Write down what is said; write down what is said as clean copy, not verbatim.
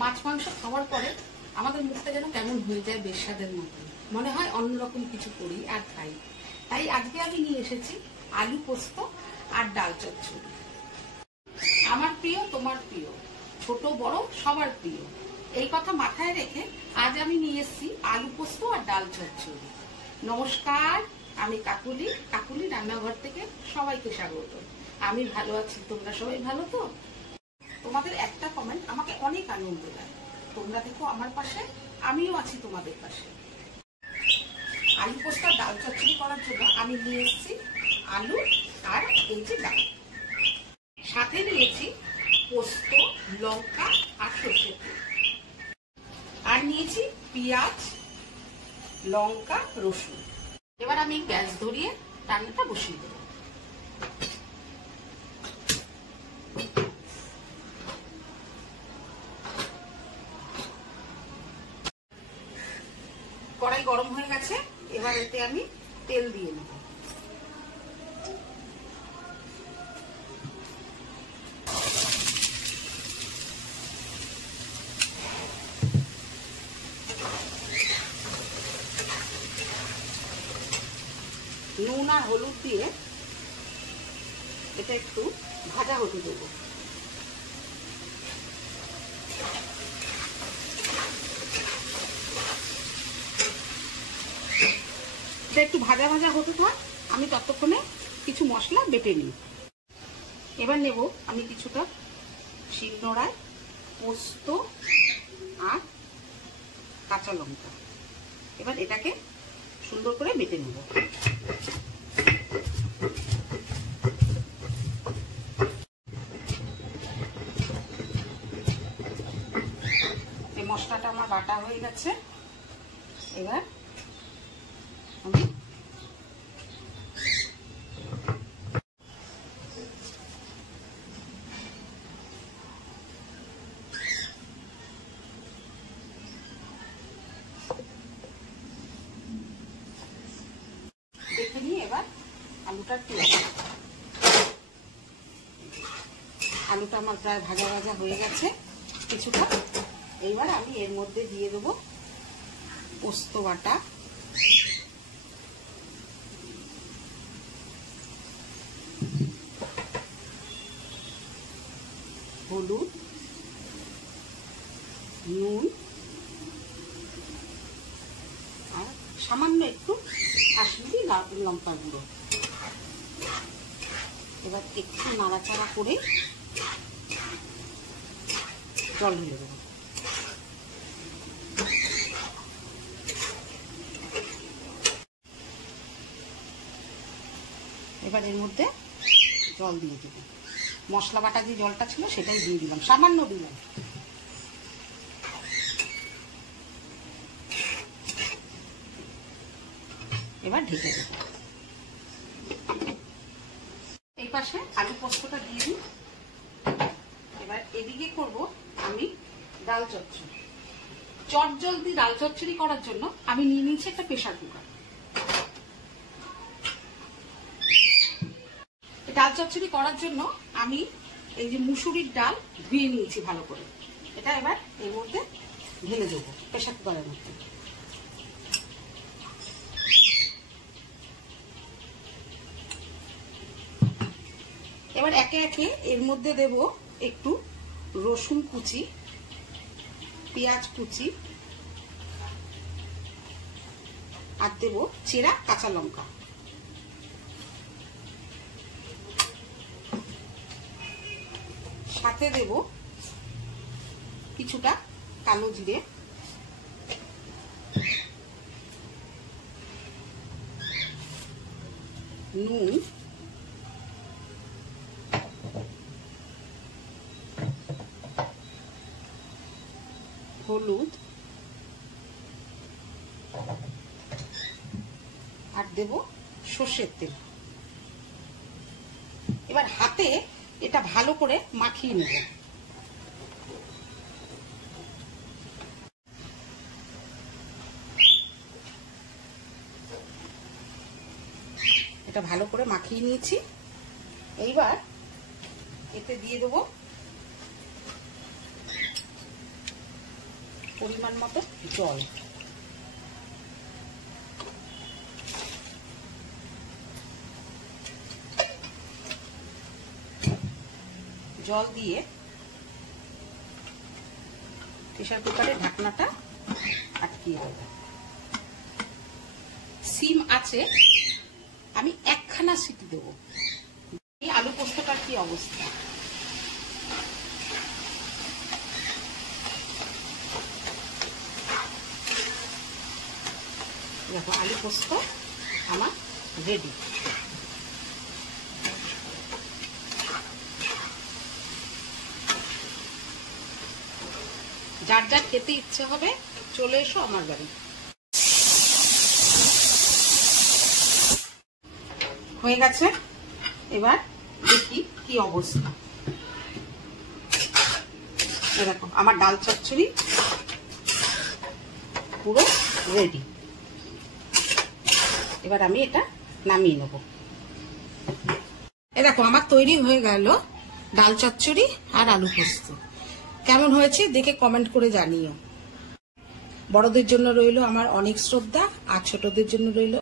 মাছ মাংস খাওয়ার পরে আমাদের মুখটা যেন কেমন হয়ে যায় বেস্বাদের মতো, মনে হয় অন্যরকম কিছু করি আর খাই। তাই আজকে আমি নিয়ে এসেছি আলু পোস্ত আর ডাল চচ্চড়ি। আমার প্রিয়, তোমার প্রিয়, ছোট বড় সবার প্রিয়। এই কথা মাথায় রেখে আজ আমি নিয়ে এসেছি আলু পোস্ত আর ডাল চচ্চড়ি। নমস্কার, আমি কাকুলি। কাকুলি রান্নাঘর থেকে সবাইকে স্বাগত। আমি ভালো আছি, তোমরা সবাই ভালো তো? তোমাদের একটা কমেন্ট আমাকে অনেক আনন্দ দেয়। তোমরা দেখো আমার পাশে, আমিও আছি তোমাদের পাশে। আলু পোস্ত আর ডাল চচ্চড়ি করার জন্য আমি নিয়ে এসেছি আলু আর এই যে ডাল, সাথে নিয়েছি পোস্ত, লঙ্কা আর সরষের তেল, আর নিয়েছি পেঁয়াজ, লঙ্কা, রসুন। এবার আমি গ্যাস ধরিয়ে রান্নাটা বসিয়ে দেব। কড়াই গরম হয়ে গেছে, এবার এতে আমি তেল দিয়ে নেব। নুন আর হলুদ দিয়ে এটা একটু ভাজা হতে দেবো। এটা একটু ভাজা ভাজা হতে থাক, আমি ততক্ষণে কিছু মশলা বেটে নিই। এবার নেব আমি কিছুটা শিলনোড়ায় পোস্ত আর কাঁচা লঙ্কা। এবার এটাকে সুন্দর করে বেটে নেব। এই মশলাটা আমার বাটা হয়ে গেছে। এবার আমি দেখে নিই। এবার আলুটা তুলে, আলুটা আমার প্রায় ভাজা ভাজা হয়ে গেছে কিছুটা। এইবার আমি এর মধ্যে দিয়ে দেবো পোস্ত বাটা, হলুদ, নুন আর সামান্য একটু কাশ্মীরি লঙ্কা গুঁড়ো। এবার একটু নাড়াচাড়া করে জল ঢেলে দেবো। এবার এর মধ্যে জল দিয়ে দেবো। মশলা বাটা যে জলটা ছিল সেটাই দিয়ে দিলাম, সামান্য দিলাম। এবার ঢেকে দেব। এই পাশে আলু পোস্তটা দিয়ে দিই। এবার এদিকে করব আমি ডাল চচ্চড়ি। চটজলদি ডাল চচ্চড়ি করার জন্য আমি নিয়ে নিয়েছি একটা প্রেসার কুকার। ডাল চচ্চড়ি করার জন্য আমি এই যে মুসুরির ডাল ধুয়ে নিয়েছি ভালো করে। এটা এবার এর মধ্যে ঢেলে দেবো প্রেসার কুকারের মধ্যে। এবার একে একে এর মধ্যে দেব একটু রসুন কুচি, পেঁয়াজ কুচি আর দেব চেরা কাঁচা লঙ্কা। সাথে দেব কিছুটা কালো জিরে, নুন, হলুদ আর দেব সর্ষের তেল। এবার হাতে এটা ভালো করে মাখিয়ে নেব। এটা ভালো করে মাখিয়ে নিয়েছি। এইবার এতে দিয়ে দেবো পরিমাণ মতো জল। জল দিয়ে প্রেসার কুকারের ঢাকনাটা আটকিয়ে দেব। সিম আছে, আমি একখানা সিটি দেবো। এই আলু পোস্তটার কি অবস্থা, দেখো আলু পোস্ত আমার রেডি। যার যার খেতে ইচ্ছে হবে চলে এসো আমার বাড়ি। হয়ে গেছে, এবার দেখি কি অবস্থা। দেখো আমার ডাল চচ্চড়ি পুরো রেডি। এবার আমি এটা নামিয়ে নেব। দেখো আমার তৈরি হয়ে গেল ডাল চচ্চড়ি আর আলু পোস্ত। কেমন হয়েছে দেখে কমেন্ট করে জানিও। বড়দের জন্য রইল আমার অনেক শ্রদ্ধা, আর ছোটদের জন্য রইল